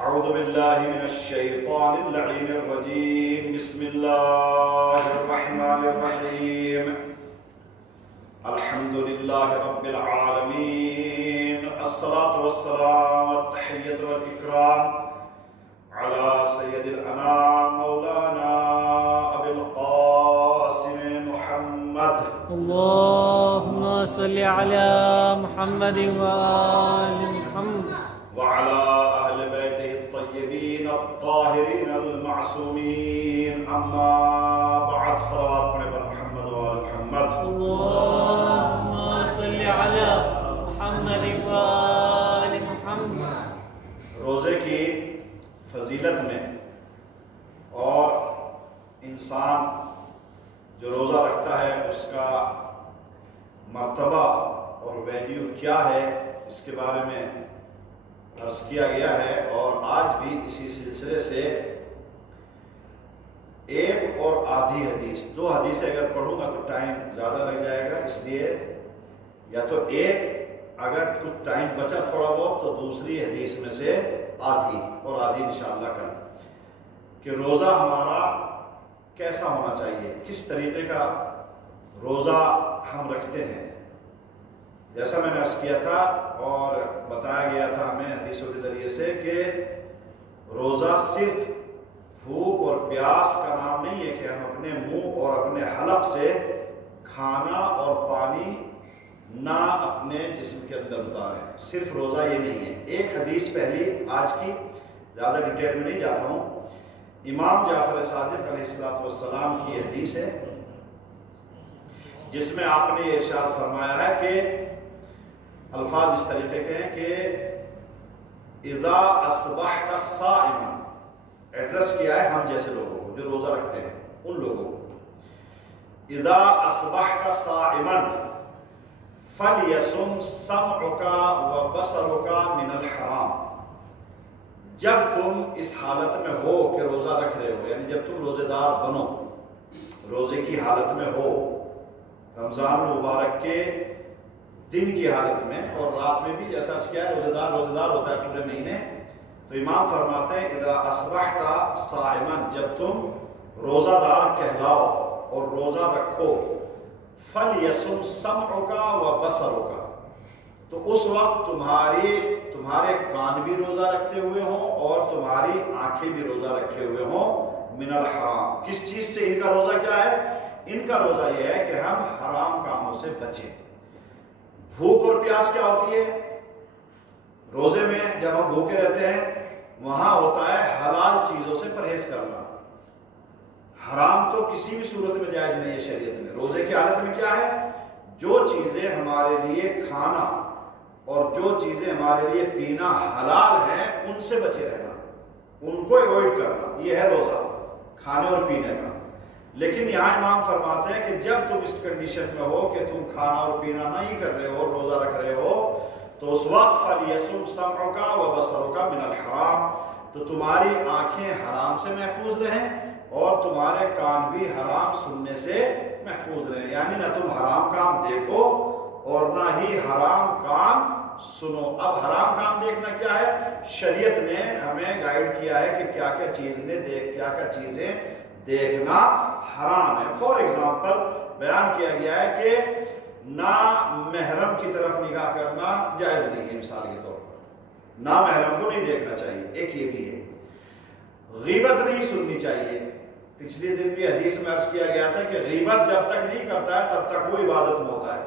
اعوذ باللہ من الشیطان اللعین الرجیم بسم اللہ الرحمن الرحیم الحمد للہ رب العالمین الصلاة والسلام والتحیۃ والاکرام علی سید الانام مولانا ابی القاسم محمد اللهم صل على محمد وآل محمد وعلى أهل بيته الطيبين الطاهرين المعصومين أما بعد صلوات پر محمد وآل محمد اللهم صل على محمد وآل محمد. روزے کی فضیلت میں اور انسان جو روزہ رکھتا ہے اس کا مرتبہ اور ویلیو کیا ہے اس کے بارے میں عرض کیا گیا ہے، اور آج بھی اسی سلسلے سے ایک اور آدھی حدیث، دو حدیثیں اگر پڑھوں گا تو ٹائم زیادہ لگ جائے گا، اس لیے یا تو ایک اگر کچھ ٹائم بچا تھوڑا بہت تو دوسری حدیث میں سے آدھی اور آدھی انشاءاللہ کل، کہ روزہ ہمارا کیسا ہونا چاہیے، کس طریقے کا روزہ ہم رکھتے ہیں. جیسا میں نے عرض کیا تھا اور بتایا گیا تھا ہمیں حدیثوں کے ذریعے سے کہ روزہ صرف بھوک اور پیاس کا نام نہیں ہے کہ ہم اپنے منہ اور اپنے حلق سے کھانا اور پانی نہ اپنے جسم کے اندر اتاریں. صرف روزہ یہ نہیں ہے. ایک حدیث پہلی آج کی، زیادہ ڈیٹیل میں نہیں جاتا ہوں، امام جعفر صادق علیہ السلام کی حدیث ہے جس میں آپ نے یہ ارشاد فرمایا ہے کہ الفاظ اس طریقے کے ہیں کہ اذا اصبحت صائما، ایڈریس کیا ہے ہم جیسے لوگوں کو جو روزہ رکھتے ہیں ان لوگوں کو، اذا اصبحت صائما فلیصم سمعک وبصرک من الحرام. جب تم اس حالت میں ہو کہ روزہ رکھ رہے ہو، یعنی جب تم روزے دار بنو، روزے کی حالت میں ہو، رمضان المبارک کے دن کی حالت میں اور رات میں بھی، جیسا اس کیا ہے روزے دار ہوتا ہے پورے مہینے، تو امام فرماتے ہیں اذا اصبحت صائما، جب تم روزہ دار کہلاؤ اور روزہ رکھو، فلیصم سمعک وبصرک، تو اس وقت تمہارے کان بھی روزہ رکھتے ہوئے ہوں اور تمہاری آنکھیں بھی روزہ رکھے ہوئے ہوں من الحرام. کس چیز سے ان کا روزہ کیا ہے؟ ان کا روزہ یہ ہے کہ ہم حرام کاموں سے بچیں. بھوک اور پیاس کیا ہوتی ہے؟ روزے میں جب ہم بھوکے رہتے ہیں وہاں ہوتا ہے حلال چیزوں سے پرہیز کرنا. حرام تو کسی بھی صورت میں جائز نہیں ہے شریعت میں. روزے کی حالت میں کیا ہے؟ جو چیزیں ہمارے لیے کھانا اور جو چیزیں ہمارے لیے پینا حلال ہیں ان سے بچے رہنا، ان کو ایوائڈ کرنا، یہ ہے روزہ کھانے اور پینے کا. لیکن یہاں امام فرماتے ہیں کہ جب تم اس کنڈیشن میں ہو کہ تم کھانا اور پینا نہیں کر رہے ہو، روزہ رکھ رہے ہو، تو اس وقت فَلْيَصُمْ سَمْعُكَ وَبَصَرُكَ مِنَ الْحَرَامِ، تو تمہاری آنکھیں حرام سے محفوظ رہیں اور تمہارے کان بھی حرام سننے سے محفوظ رہیں. یعنی نہ تم حرام کام دیکھو اور نہ ہی حرام کام سنو. اب حرام کام دیکھنا کیا ہے؟ شریعت نے ہمیں گائیڈ کیا ہے کہ کیا کیا چیزیں دیکھنا حرام ہے. فار ایگزامپل بیان کیا گیا ہے کہ نامحرم کی طرف نگاہ کرنا جائز نہیں ہے. مثال کے طور پر نامحرم کو نہیں دیکھنا چاہیے. ایک یہ بھی ہے. غیبت نہیں سننی چاہیے. پچھلے دن بھی حدیث میں عرض کیا گیا تھا کہ غیبت جب تک نہیں کرتا ہے تب تک وہ عبادت میں ہوتا ہے.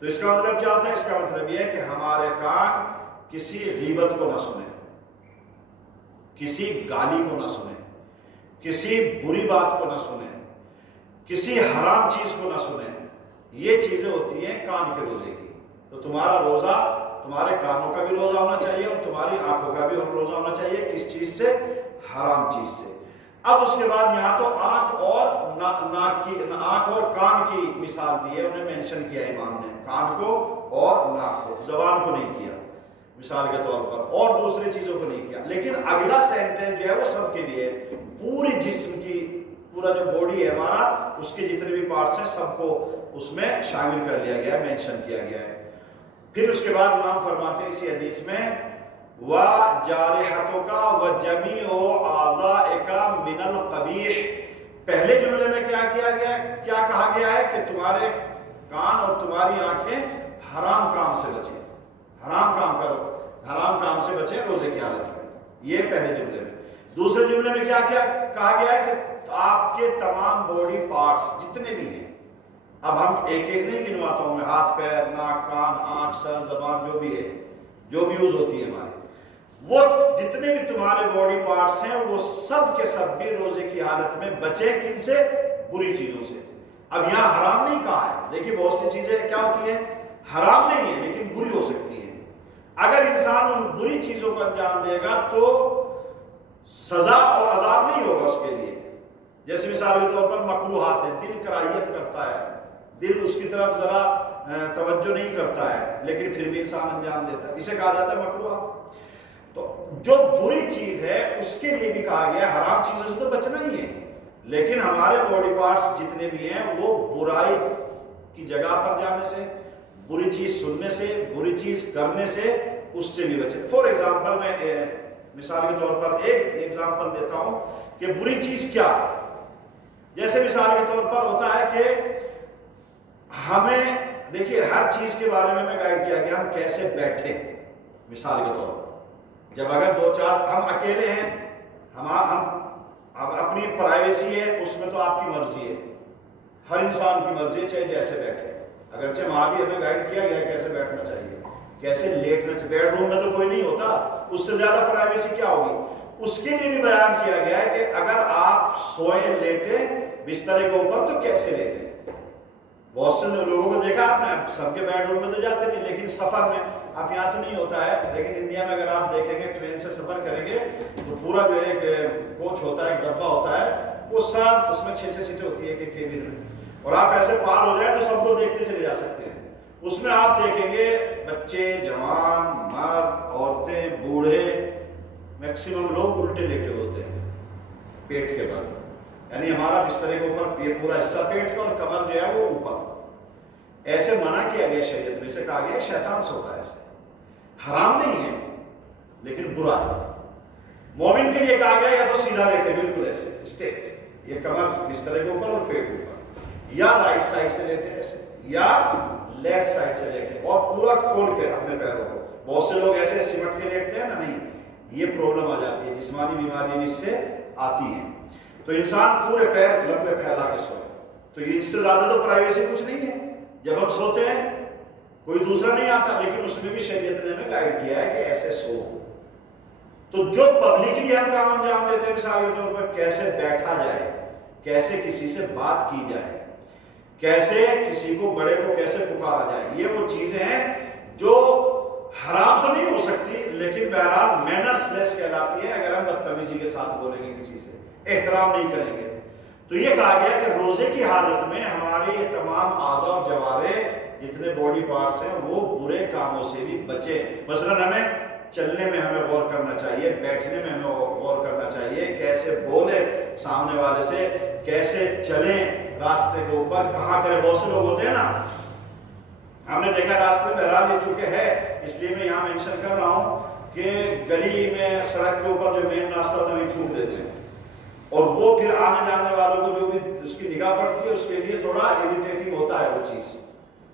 تو اس کا مطلب کیا ہوتا ہے؟ اس کا مطلب یہ ہے کہ ہمارے کان کسی غیبت کو نہ سنیں، کسی گالی کو نہ سنیں، کسی بری بات کو نہ سنیں، کسی حرام چیز کو نہ سنیں. یہ چیزیں ہوتی ہیں کان کے روزے کی. تو تمہارا روزہ، تمہارے کانوں کا بھی روزہ ہونا چاہیے اور تمہاری آنکھوں کا بھی روزہ ہونا چاہیے. کس چیز سے؟ حرام چیز سے. اب اس کے بعد یہاں تو آنکھ اور کان کی مثال دی ہے، انہیں مینشن کیا امام نے، کان کو اور ناک کو، زبان کو نہیں کیا مثال کے طور پر، اور دوسری چیزوں کو نہیں کیا. لیکن اگلا سینٹینس جو ہے وہ سب کے لیے، پوری جسم کی، پورا جو باڈی ہے ہمارا، اس کے جتنے بھی پارٹس ہیں سب کو اس میں شامل کر لیا گیا ہے، مینشن کیا گیا ہے. پھر اس کے بعد امام فرماتے ہیں اسی حدیث میں، جارحتک وجمیع اعضائک من القبیح. پہلے جملے میں کیا کہا گیا ہے کہ تمہارے کان اور تمہاری آنکھیں حرام کام سے بچیں، حرام کام کرو، حرام کام سے بچیں روزے کی حالت میں. یہ پہلے جملے میں. دوسرے جملے میں کیا کہا گیا ہے کہ آپ کے تمام باڈی پارٹس جتنے بھی ہیں، اب ہم ایک ایک نہیں گنواتا ہوں میں، ہاتھ پیر ناک کان آنکھ سر زبان جو بھی ہے، جو بھی یوز ہوتی ہے ہماری، وہ جتنے بھی تمہارے باڈی پارٹس ہیں وہ سب کے سب بھی روزے کی حالت میں بچیں. کن سے؟ بری چیزوں سے. اب یہاں حرام نہیں کہا ہے. دیکھیے بہت سی چیزیں کیا ہوتی ہیں، حرام نہیں ہے لیکن بری ہو سکتی ہیں. اگر انسان ان بری چیزوں کو انجام دے گا تو سزا اور عذاب نہیں ہوگا اس کے لیے. جیسے مثال کے طور پر مکروہات ہے، دل کراہیت کرتا ہے، دل اس کی طرف ذرا توجہ نہیں کرتا ہے لیکن پھر بھی انسان انجام دیتا ہے، اسے کہا جاتا ہے مکروہ. تو جو بری چیز ہے اس کے لیے بھی کہا گیا حرام چیزوں سے تو بچنا ہی ہے، لیکن ہمارے باڈی پارٹس جتنے بھی ہیں وہ برائی کی جگہ پر جانے سے، بری چیز سننے سے، بری چیز کرنے سے، اس سے بھی بچے. فور ایگزامپل میں مثال کے طور پر ایک ایگزامپل دیتا ہوں کہ بری چیز کیا ہے. جیسے مثال کے طور پر ہوتا ہے کہ ہمیں دیکھیے ہر چیز کے بارے میں ہمیں گائیڈ کیا گیا ہم کیسے بیٹھیں. مثال کے طور پر جب اگر دو چار ہم اکیلے ہیں، ہم اب اپنی پرائیویسی ہے، اس میں تو آپ کی مرضی ہے، ہر انسان کی مرضی ہے چاہے جیسے بیٹھے. اگرچہ وہاں بھی ہمیں گائیڈ کیا گیا کیسے بیٹھنا چاہیے، کیسے لیٹنا چاہیے. بیڈ روم میں تو کوئی نہیں ہوتا، اس سے زیادہ پرائیویسی کیا ہوگی. اس کے لیے بھی بیان کیا گیا ہے کہ اگر آپ سوئیں لیٹیں بسترے کے اوپر تو کیسے لیٹیں. بہت سے لوگوں کو دیکھا آپ نے، سب کے بیڈ روم میں تو جاتے نہیں، لیکن سفر میں آپ یہاں تو نہیں ہوتا ہے لیکن انڈیا میں اگر آپ دیکھیں گے ٹرین سے سفر کریں گے تو پورا جو ایک کوچ ہوتا ہے، ایک ڈبہ ہوتا ہے، وہ سب اس میں 6 سیٹیں ہوتی ہے کہ کیبن میں، اور آپ ایسے پار ہو جائیں تو سب کو دیکھتے چلے جا سکتے ہیں. اس میں آپ دیکھیں گے بچے، جوان، مرد، عورتیں، بوڑھے، میکسیمم لوگ الٹے لیٹے ہوتے ہیں پیٹ کے بل، یعنی ہمارا بسترے کے اوپر یہ پورا حصہ پیٹ کا اور کمر جو ہے وہ اوپر. ایسے منع کیا گیا شریعت میں، سے کہا گیا شیطان سوتا ہے. ایسے حرام نہیں ہے لیکن برا ہے. مومن کے لیے کہا گیا یا تو سیدھا لیٹے بالکل ایسے اسٹیٹ، یہ کمر بسترے کے اوپر اور پیٹ کے اوپر، یا رائٹ سائڈ سے لیٹے ایسے، یا لیفٹ سائڈ سے لیٹے اور پورا کھول کے اپنے پیروں کو. بہت سے لوگ ایسے سمٹ کے لیٹتے ہیں نا، نہیں، یہ پرابلم آ جاتی ہے، جسمانی بیماری بھی اس سے آتی ہے. تو انسان پورے پیر لمبے پھیلا کے سوئے، تو یہ اس سے زیادہ تو پرائیویسی کچھ نہیں ہے. جب ہم سوتے ہیں کوئی دوسرا نہیں آتا، لیکن اس میں بھی شریعت نے ہمیں گائیڈ کیا ہے کہ ایسے سو. تو جو پبلکلی ہم کام انجام دیتے ہیں، مثال کے طور پر کیسے بیٹھا جائے، کیسے کسی سے بات کی جائے، کیسے کسی کو بڑے کو کیسے پکارا جائے، یہ وہ چیزیں ہیں جو حرام تو نہیں ہو سکتی لیکن بہرحال مینرس لیس کہلاتی ہے. اگر ہم بدتمیزی کے ساتھ بولیں گے، کسی سے احترام نہیں کریں گے. تو یہ کہا گیا کہ روزے کی حالت میں ہمارے یہ تمام اعضاء اور جوارے جتنے باڈی پارٹس ہیں وہ برے کاموں سے بھی بچیں. مثلاً ہمیں چلنے میں ہمیں غور کرنا چاہیے، بیٹھنے میں ہمیں غور کرنا چاہیے، کیسے بولے سامنے والے سے، کیسے چلیں راستے کے اوپر، کہاں کریں. بہت سے لوگ ہوتے ہیں نا، ہم نے دیکھا راستے میں، بہرحال یہ چونکہ ہے اس لیے میں یہاں مینشن کر رہا ہوں کہ گلی میں سڑک کے اوپر جو مین راستہ ہوتا ہے وہیں تھوک دیتے ہیں، اور وہ پھر آنے جانے والوں کو جو بھی اس کی نگاہ پڑتی ہے اس کے لیے تھوڑا اریٹیٹنگ ہوتا ہے. وہ چیز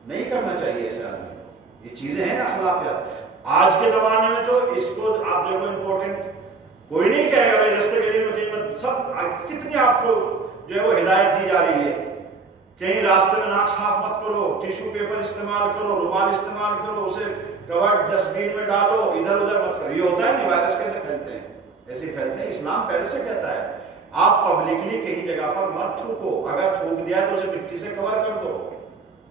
نہیں کرنا چاہیے ایسے آدمی کو. یہ چیزیں ہیں اخلاقیات. آج کے زمانے میں تو اس کو آپ دیکھو امپورٹنٹ کوئی نہیں کہے گا بھائی رستے گلی میں کہیں مت، سب کتنی آپ کو جو ہے وہ ہدایت دی جا رہی ہے. کہیں راستے میں ناک صاف مت کرو، ٹیشو پیپر استعمال کرو، رومال استعمال کرو، اسے کور ڈسٹ بین میں ڈالو، ادھر ادھر مت کرو. یہ ہوتا ہے نہیں، وائرس کیسے پھیلتے ہیں، ایسے ہی پھیلتے ہیں. اسلام پہلے سے کہتا ہے آپ پبلکلی کہیں جگہ پر مت تھوکو، اگر تھوک دیا ہے تو اسے مٹی سے کور کر دو.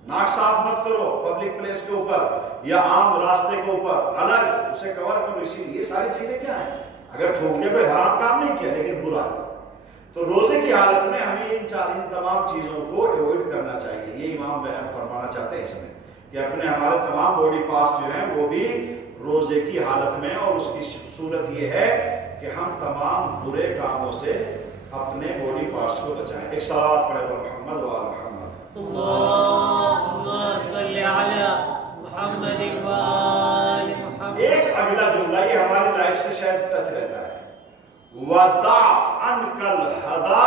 ناک صاف مت کرو پبلک پلیس کے اوپر یا عام راستے کے اوپر، الگ اسے کور کرو. اسی لیے یہ ساری چیزیں کیا ہیں، اگر تھوک دیا کوئی حرام کام نہیں کیا لیکن برا. تو روزے کی حالت میں ہمیں ان تمام چیزوں کو ایوائڈ کرنا چاہیے. یہ امام بیان فرمانا چاہتے ہیں اس میں کہ اپنے ہمارے تمام باڈی پارٹس جو ہیں وہ بھی روزے کی حالت میں، اور اس کی صورت یہ ہے کہ ہم تمام برے کاموں سے اپنے باڈی پارٹس کو بچائیں. ایک صلوات پڑھے پر محمد و آل محمد. اللہم صلی علی محمد و آل محمد. ایک اگلا جملہ یہ ہماری لائف سے شاید ٹچ رہتا ہے، وَدَعْ عَنْكَ الْهَدَى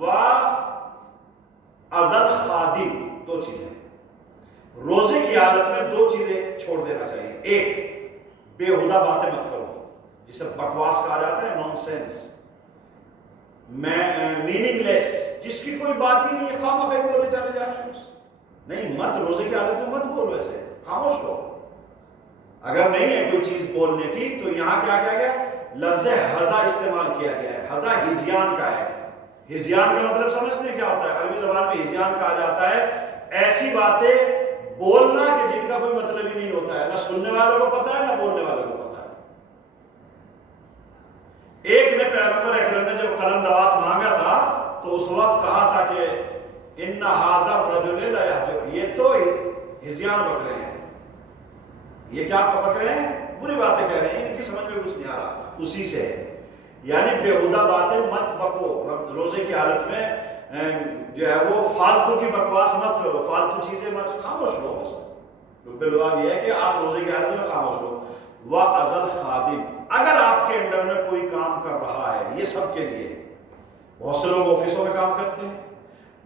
وَأَذَى الْخَادِمِ، دو چیزیں روزے کی حالت میں، دو چیزیں چھوڑ دینا چاہیے۔ ایک، بےہودہ باتیں مت کرو، جسے بکواس کہا جاتا ہے، نان سینس، میننگ لیس، جس کی کوئی بات ہی نہیں ہے، خواہ بولے چلے جا رہے ہیں، نہیں، مت روزے کی حالت میں مت بولو ایسے، خاموش رہو۔ اگر نہیں ہے کوئی چیز بولنے کی تو یہاں کیا کیا گیا؟ لفظ ہزا استعمال کیا گیا ہے۔ ہزا ہزیان کا ہے۔ ہزیان کا مطلب سمجھتے ہیں کیا ہوتا ہے؟ عربی زبان میں ہزیان کہا جاتا ہے ایسی باتیں بولنا کہ جن کا کوئی مطلب ہی نہیں ہوتا ہے، نہ سننے والوں کو پتا ہے نہ بولنے والوں کو پتا ہے۔ ایک نے پیغمبر اکرم نے جب قلم دوات مانگا تھا تو اس وقت کہا تھا کہ ان ھذا الرجل لا یحجب، یہ تو ہزیان بک رہے ہیں، یہ کیا پک رہے ہیں؟ بری باتیں کہہ رہے ہیں، ان کی سمجھ میں کچھ نہیں آ رہا، اسی سے ہے۔ یعنی بےہودہ باتیں مت بکو روزے کی حالت میں، جو ہے وہ فالتو کی بکواس مت کرو، فالتو چیزیں مت، خاموش رہو بس۔ رب الواب یہ ہے کہ آپ روزے کی حالت میں خاموش رہو۔ وَأَذَى الْخَادِمِ، اگر آپ کے انڈر میں کوئی کام کر رہا ہے، یہ سب کے لیے، بہت سے لوگ آفسوں میں کام کرتے ہیں،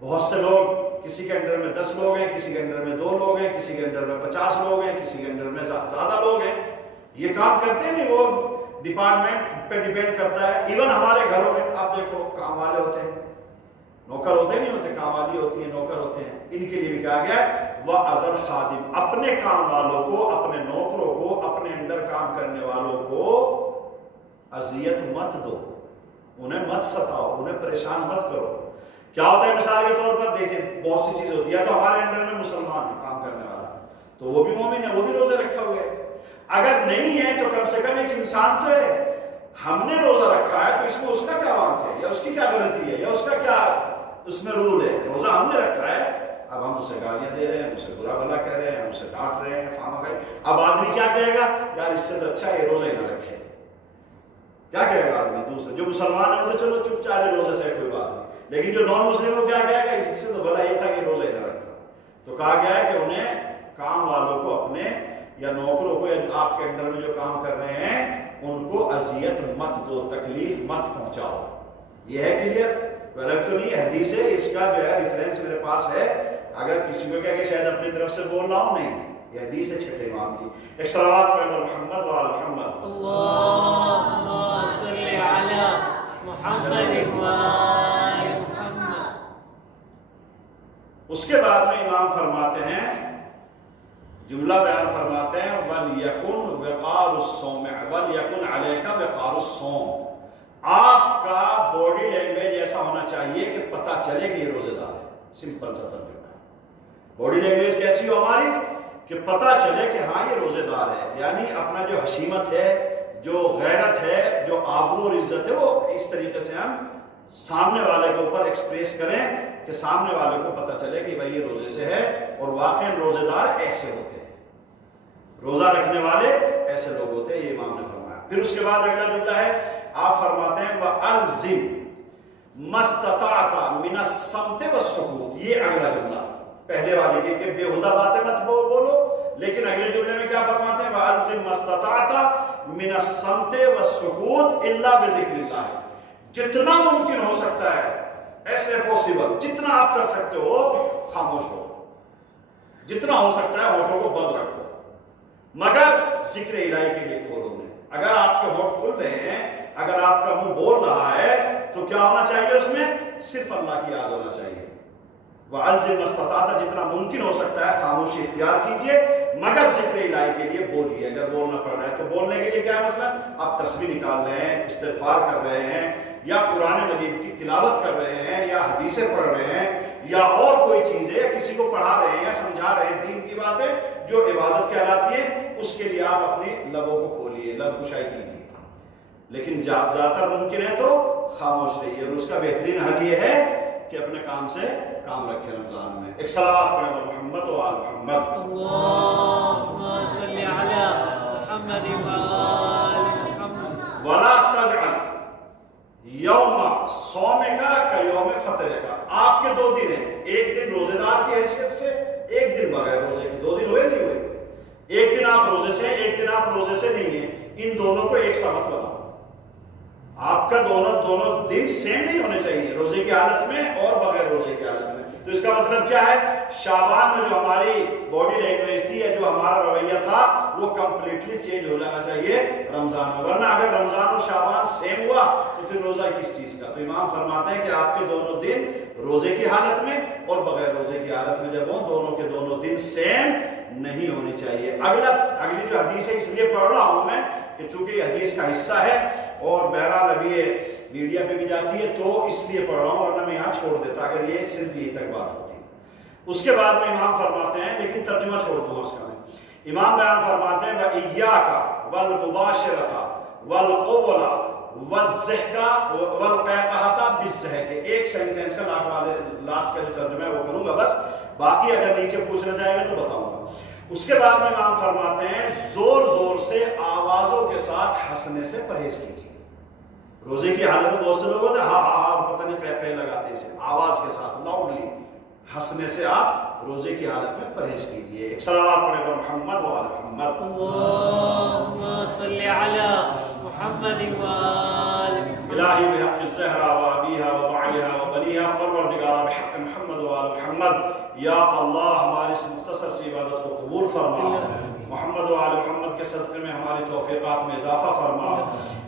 بہت سے لوگ، کسی کے انڈر میں 10 لوگ ہیں، کسی کے انڈر میں 2 لوگ ہیں، کسی کے انڈر میں 50 لوگ ہیں، کسی کے انڈر میں زیادہ لوگ ہیں، یہ کام کرتے ہیں، نہیں، وہ ڈپارٹمنٹ پہ ڈیپینڈ کرتا ہے۔ ایون ہمارے گھروں میں آپ دیکھو، کام والے ہوتے ہیں، نوکر ہوتے نہیں ہوتے، کام والی ہوتی ہیں، نوکر ہوتے ہیں، ان کے لیے بھی کہا گیا وَأَذَى الْخَادِمِ، اپنے کام والوں کو، اپنے نوکروں کو، اپنے انڈر کام کرنے والوں کو اذیت مت دو، انہیں مت ستاؤ، انہیں پریشان مت کرو۔ کیا ہوتا ہے مثال کے طور پر دیکھیں، بہت سی چیز ہوتی ہے، یا تو ہمارے انڈر میں مسلمان ہے کام کرنے والا، تو وہ بھی مومن ہے، وہ بھی روزہ رکھا ہوا ہے۔ اگر نہیں ہے تو کم سے کم ایک انسان تو ہے، ہم نے روزہ رکھا ہے تو اس میں اس کا کیا وانک ہے، یا اس کی کیا غلطی ہے، یا اس کا کیا اس میں رول ہے؟ روزہ ہم نے رکھا ہے، اب ہم اسے گالیاں دے رہے ہیں، ہم اسے برا بھلا کہہ رہے ہیں، ہم اسے ڈانٹ رہے ہیں، خواہ اب آدمی کیا کہے گا؟ یار اس سے تو اچھا ہے روزہ ہی نہ رکھے۔ کیا کہے گا آدمی دوسرے؟ جو مسلمان ہے وہ تو چلو چپ چارے روزے سے کوئی بات نہیں، لیکن جو نان مسلم ہے کیا کہے گا؟ اس سے تو بھلا یہ تھا کہ روزہ ہی نہ رکھتا۔ تو کہا گیا ہے کہ انہیں کام والوں کو، اپنے یا نوکروں کو، یا آپ کے انڈر میں جو کام کر رہے ہیں، ان کو اذیت مت دو، تکلیف مت پہنچاؤ۔ یہ ہے کلیئر؟ الگ تو نہیں، حدیث ہے، اس کا جو ہے ریفرنس میرے پاس ہے، اگر کسی کو کہہ کہ شاید اپنی طرف سے بول رہا ہوں، نہیں، یہ حدیث ہے چھٹے امام کی۔ ایک صلوات پڑھیں محمد وآل محمد۔ اللہم صلی علی محمد وآل محمد۔ اس کے بعد میں امام فرماتے ہیں، جملہ بیان فرماتے ہیں وَلْيَكُنْ وِقَارُ الصَّوْمِ وَلْيَكُنْ عَلَيْكَ وِقَارُ الصَّوْمِ، آپ کا باڈی لینگویج ایسا ہونا چاہیے کہ پتہ چلے کہ یہ روزے دار ہے۔ سمپل سا ترجمہ ہے، باڈی لینگویج کیسی ہو ہماری کہ پتہ چلے کہ ہاں یہ روزے دار ہے، یعنی اپنا جو حشیمت ہے، جو غیرت ہے، جو آبرو اور عزت ہے، وہ اس طریقے سے ہم سامنے والے کے اوپر ایکسپریس کریں کہ سامنے والے کو پتہ چلے کہ بھائی یہ روزے سے ہے، اور واقعی روزے دار ایسے ہوتے ہیں، روزہ رکھنے والے ایسے لوگ ہوتے ہیں، یہ امام نے فرمایا۔ پھر اس کے بعد اگلا جملہ ہے، آپ فرماتے ہیں وَأَلْزِمْ مَا اسْتَطَعْتَ مِنَ الصَّمْتِ وَالسُّكُوتِ، یہ اگلا جملہ پہلے والے کہ بےہودہ باتیں مت بولو، لیکن اگلے جملے میں کیا فرماتے ہیں وَأَلْزِمْ مَا اسْتَطَعْتَ مِنَ الصَّمْتِ وَالسُّكُوتِ إِلَّا بِذِكْرِ اللَّهِ، جتنا ممکن ہو سکتا ہے، ایسے پوسیبل، جتنا آپ کر سکتے ہو خاموش ہو، جتنا ہو سکتا ہے ہونٹوں کو بند رکھو، مگر ذکر الہی کے لیے کھولو نہیں۔ اگر آپ کے ہونٹ کھل رہے ہیں، اگر آپ کا منہ بول رہا ہے، تو کیا ہونا چاہیے اس میں؟ صرف اللہ کی یاد ہونا چاہیے۔ وَأَلْزِمْ مَا اسْتَطَعْتَ، جتنا ممکن ہو سکتا ہے خاموشی اختیار کیجئے، مگر ذکر الہی کے لیے بولیے۔ اگر بولنا پڑ رہا ہے تو بولنے کے لیے کیا ہے مثلا؟ آپ تسبیح نکال رہے ہیں، استغفار کر رہے ہیں، یا قرآن مجید کی تلاوت کر رہے ہیں، یا حدیثیں پڑھ رہے ہیں، یا اور کوئی چیز ہے، یا کسی کو پڑھا رہے ہیں یا سمجھا رہے ہیں دین کی باتیں جو عبادت کہلاتی ہے، اس کے لیے آپ اپنی لبوں کو کھولیے، لب کشائی کیجیے، لیکن زیادہ تر ممکن ہے تو خاموش رہیے۔ اور اس کا بہترین حل یہ ہے کہ اپنے کام سے کام رکھے رمضان میں۔ ایک صلوات پڑھیں محمد وآل محمد۔ اللہم صلی علی محمد وآل محمد۔ وَلَا تَجْعَلْ یوم صومک کیوم فطرک، آپ کے 2 دن ہیں، ایک دن روزے دار کی حیثیت سے، ایک دن بغیر روزے کے، 2 دن ہوئے نہیں ہوئے؟ ایک دن آپ روزے سے ہیں، ایک دن آپ روزے سے نہیں ہیں، ان دونوں کو ایک سا مت بناؤ۔ آپ کا دونوں دن سیم نہیں ہونے چاہیے، روزے کی حالت میں اور بغیر روزے کی حالت میں۔ تو اس کا مطلب کیا ہے؟ شعبان میں جو ہماری باڈی لینگویج تھی یا جو ہمارا رویہ تھا وہ کمپلیٹلی چینج ہو جانا چاہیے رمضان میں، ورنہ اگر رمضان اور شعبان سیم ہوا تو پھر روزہ کس چیز کا؟ تو امام فرماتے ہیں کہ آپ کے دونوں دن روزے کی حالت میں اور بغیر روزے کی حالت میں جب ہوں، دونوں کے دونوں دن سیم نہیں ہونی چاہیے۔ اگلی جو حدیث ہے اس لیے پڑھ رہا ہوں میں کہ چونکہ یہ حدیث کا حصہ ہے اور بہرحال ابھی یہ میڈیا پہ بھی جاتی ہے تو اس لیے پڑھ رہا ہوں، ورنہ میں یہاں چھوڑ دیتا اگر یہ صرف یہی تک بات ہوتی۔ اس کے بعد میں امام فرماتے ہیں، لیکن ترجمہ چھوڑ دوں اس کا میں، امام بیان فرماتے ہیں وَإِيَّاكَ وَالْمُبَاشِرَةَ وَالْقُبُلَ وَالزِّحْكَ وَالْقَيْقَحَةَ بِالزِّحْكِ۔ ایک سینٹنس کا لاسٹ کا جو ترجمہ ہے وہ کروں گا بس، باقی اگر نیچے پوچھنا چاہے گا تو بتاؤں گا۔ اس کے بعد میں امام فرماتے ہیں زور زور سے آوازوں کے ساتھ ہنسنے سے پرہیز کیجیے۔ روزے کی حالت میں بہت سے لوگ ہوتے ہیں ہاں ہاں اور پتہ نہیں کہہ لگاتے ہیں اسے، آواز کے ساتھ لاؤڈلی ہنسنے سے آپ روزے کی حالت میں پرہیز کیجیے۔ ایک صلوات پڑھیں پر محمد و آل محمد۔ اللهم صل على محمد وآل محمد۔ الہی بحق الزہرا و ابیہا و بعلہا و بنیہا، پروردگارہ بحق محمد و آل محمد، یا اللہ ہماری اس مختصر سی عبادت کو قبول فرما، محمد و آل محمد کے صدقے میں ہماری توفیقات میں اضافہ فرما،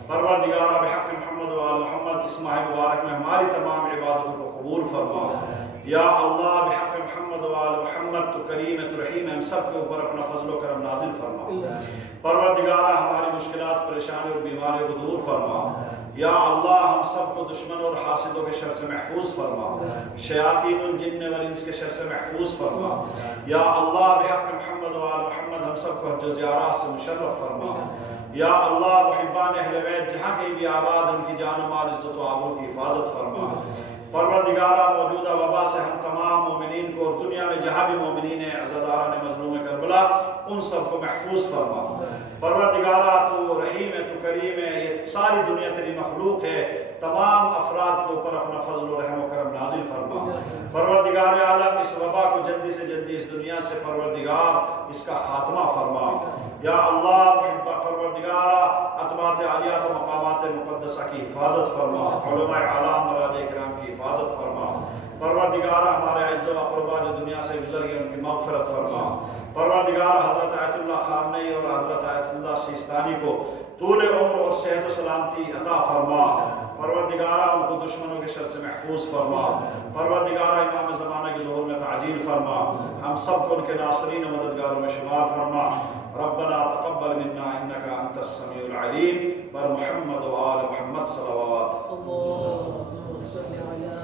پروردگارہ بحق محمد و آل محمد اس ماہ مبارک میں ہماری تمام عبادتوں کو قبول فرما، یا اللہ بحق محمد و آل محمد تو کریم تو رحیم ہم سب کے اوپر اپنا فضل و کرم نازل فرما، پروردگارہ ہماری مشکلات پریشانی اور بیماریوں کو دور فرما، یا اللہ ہم سب کو دشمنوں اور حاسدوں کے شر سے محفوظ فرما، شیاطین الجن والانس کے شر سے محفوظ فرما، یا اللہ بحق محمد و آل محمد ہم سب کو حج و زیارات سے مشرف فرما، یا اللہ محبان اہل بیت جہاں کہیں بھی آباد ان کی جان و مال عزت و آبرو کی حفاظت فرما، پروردگارہ موجودہ وبا سے ہم تمام مومنین کو اور دنیا میں جہاں بھی مومنین ہیں عزاداران مظلوم کربلا ان سب کو محفوظ فرما، پروردگارہ تو رحیم ہے تو کریم ہے، یہ ساری دنیا تیری مخلوق ہے، تمام افراد کے اوپر اپنا فضل و رحم و کرم نازل فرما، پروردگار عالم اس وبا کو جلدی سے جلدی اس دنیا سے پروردگار اس کا خاتمہ فرما، یا اللہ پروردگارہ اطباعت عالیات و مقامات مقدسہ کی حفاظت فرما، علماء اعلام مراجع کرام کی حفاظت فرما، پروردگارہ ہمارے اعز و اقربا جو دنیا سے گزر گئے ان کی مغفرت فرما، پروردگارہ حضرت آیت اللہ خامنئی اور حضرت آیت اللہ سیستانی کو طول عمر اور صحت و سلامتی عطا فرما، پروردگارہ ان کو دشمنوں کے شر سے محفوظ فرما، پروردگارہ امام زمانہ کے ظہور میں تعجیل فرما، ہم سب کو ان کے ناصرین و مددگاروں میں شمار فرما، ربنا تقبل منا انك انت السميع العليم، بر محمد و آل محمد صلوات۔ اللهم صل على